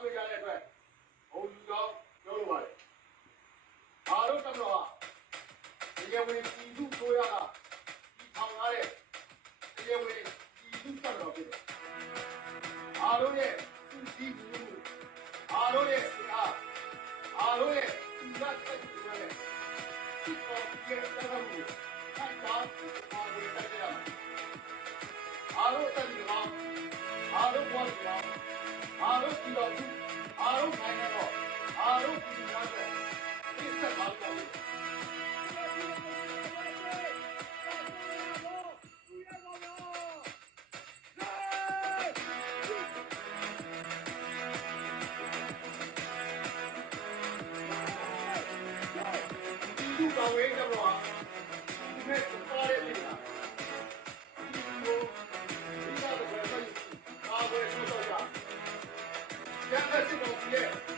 ခွင့်ရတဲ့အတွက်ဘုံလူတော်ပြောလိုပါတယ်။အားလုံးကတော့တရားဝင်ပြည်သူဆိုရတာဒီထောင်ရတဲ့တရားဝင်ပြည်သူကတော့ဖြစ်တယ်။အားလုံးရဲ့သူကြီးမှုအားလုံးရဲ့စိတ်အားအားလုံးရဲ့သူ့လက်သက်တွေနဲ့ဒီပေါ်ရဲ့တရားမှုခိုင်တာပါဝင်တဲ့ကြရမှာအားလုံးတက်ပြီးတော့အားလုံးပေါ်ပြီးတော့အားလုံးပြီးတော့အားလုံးနိုင်တော့အားလုံးပြီးတော့ဒီစက်ပါတော့ဒီကောင်ဝေးကြတော့ဒီမဲ့ပါရည်လားဒီကိုဒီကတော့ဘယ်လိုလဲအားဝယ်ဆိုတော့ရတဲ့စစ်ကောင်ကြီးရဲ့